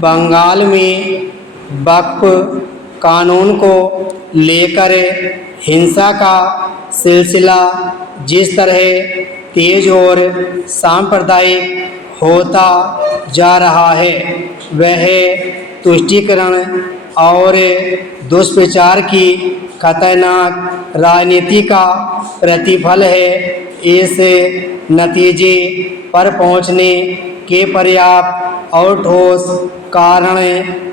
बंगाल में वक्फ कानून को लेकर हिंसा का सिलसिला जिस तरह तेज और सांप्रदायिक होता जा रहा है, वह तुष्टीकरण और दुष्प्रचार की खतरनाक राजनीति का प्रतिफल है। इस नतीजे पर पहुंचने के पर्याप्त और ठोस कारण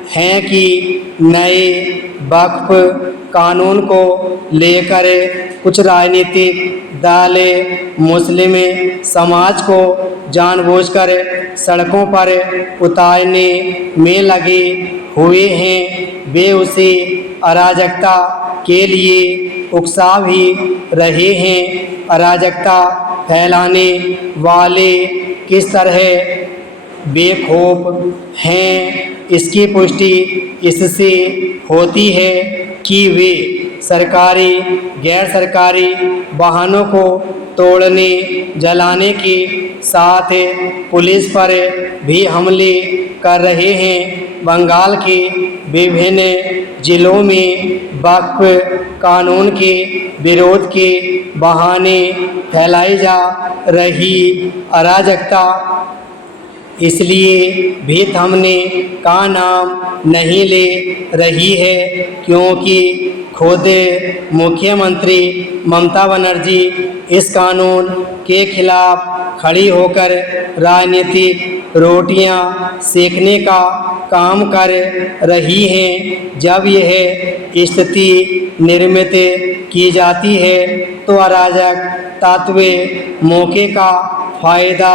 हैं कि नए वक्फ कानून को लेकर कुछ राजनीतिक दल मुस्लिम समाज को जानबूझकर सड़कों पर उतारने में लगे हुए हैं। वे उसी अराजकता के लिए उकसा भी रहे हैं। अराजकता फैलाने वाले किस तरह बेखौफ हैं, इसकी पुष्टि इससे होती है कि वे सरकारी गैर सरकारी वाहनों को तोड़ने जलाने के साथ पुलिस पर भी हमले कर रहे हैं। बंगाल के विभिन्न जिलों में वक्फ कानून के विरोध के बहाने फैलाई जा रही अराजकता इसलिए भी थमने का नाम नहीं ले रही है क्योंकि खुद मुख्यमंत्री ममता बनर्जी इस कानून के खिलाफ खड़ी होकर राजनीतिक रोटियां सेकने का काम कर रही हैं। जब यह स्थिति निर्मित की जाती है तो अराजक तत्व मौके का फायदा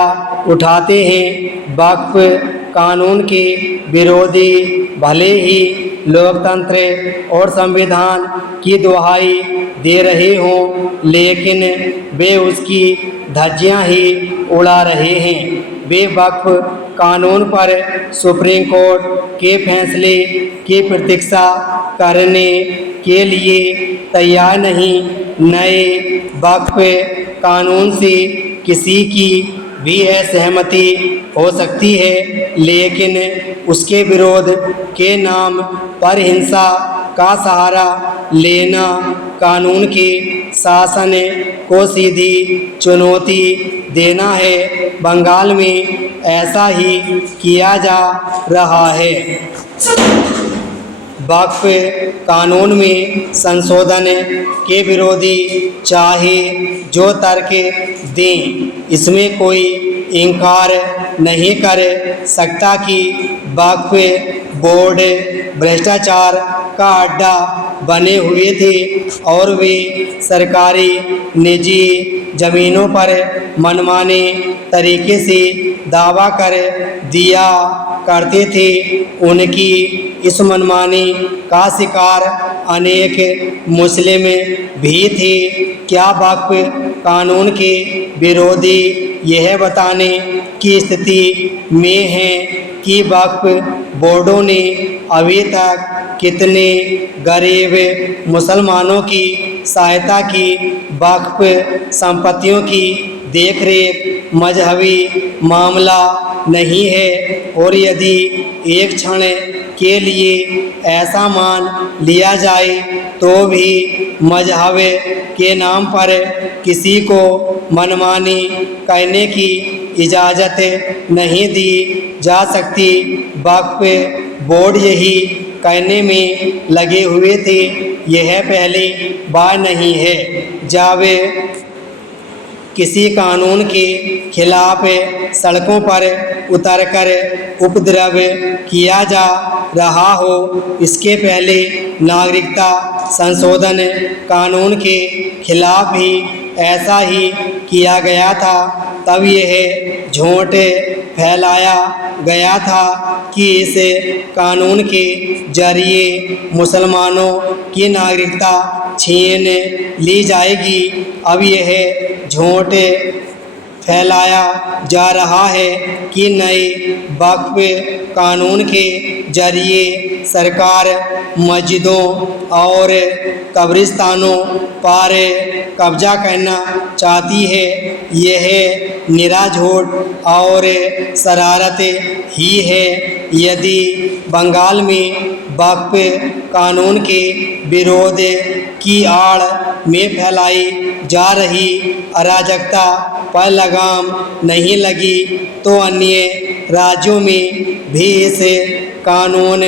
उठाते हैं। वक्फ कानून के विरोधी भले ही लोकतंत्र और संविधान की दुहाई दे रहे हों, लेकिन वे उसकी धज्जियां ही उड़ा रहे हैं। वे वक्फ कानून पर सुप्रीम कोर्ट के फैसले की प्रतीक्षा करने के लिए तैयार नहीं। नए वक्फ कानून से किसी की भी असहमति हो सकती है, लेकिन उसके विरोध के नाम पर हिंसा का सहारा लेना कानून के शासन को सीधी चुनौती देना है। बंगाल में ऐसा ही किया जा रहा है। वक्फ कानून में संशोधन के विरोधी चाहे जो तर्क दें, इसमें कोई इनकार नहीं कर सकता कि वक्फ बोर्ड भ्रष्टाचार का अड्डा बने हुए थे और वे सरकारी निजी जमीनों पर मनमाने तरीके से दावा कर दिया करते थे। उनकी इस मनमानी का शिकार अनेक मुस्लिम भी थे। क्या वक्फ कानून के विरोधी यह बताने की स्थिति में है कि वक्फ बोर्डों ने अभी तक कितने गरीब मुसलमानों की सहायता की? वक्फ संपत्तियों की देखरेख मजहबी मामला नहीं है, और यदि एक क्षण के लिए ऐसा मान लिया जाए तो भी मजहब के नाम पर किसी को मनमानी करने की इजाज़त नहीं दी जा सकती। वक्फ बोर्ड यही करने में लगे हुए थे। यह पहली बार नहीं है जब किसी कानून के खिलाफ सड़कों पर उतरकर उपद्रव किया जा रहा हो। इसके पहले नागरिकता संशोधन कानून के खिलाफ भी ऐसा ही किया गया था। तब यह झूठ फैलाया गया था कि इस कानून के जरिए मुसलमानों की नागरिकता छीन ली जाएगी। अब यह झूठ फैलाया जा रहा है कि नए वक्फ कानून के जरिए सरकार मस्जिदों और कब्रिस्तानों पर कब्जा करना चाहती है। यह निरा झूठ और शरारत ही है। यदि बंगाल में वक्फ कानून के विरोध की आड़ में फैलाई जा रही अराजकता पर लगाम नहीं लगी तो अन्य राज्यों में भी इस कानून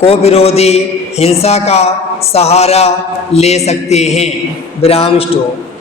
को विरोधी हिंसा का सहारा ले सकते हैं। विराम स्टॉप।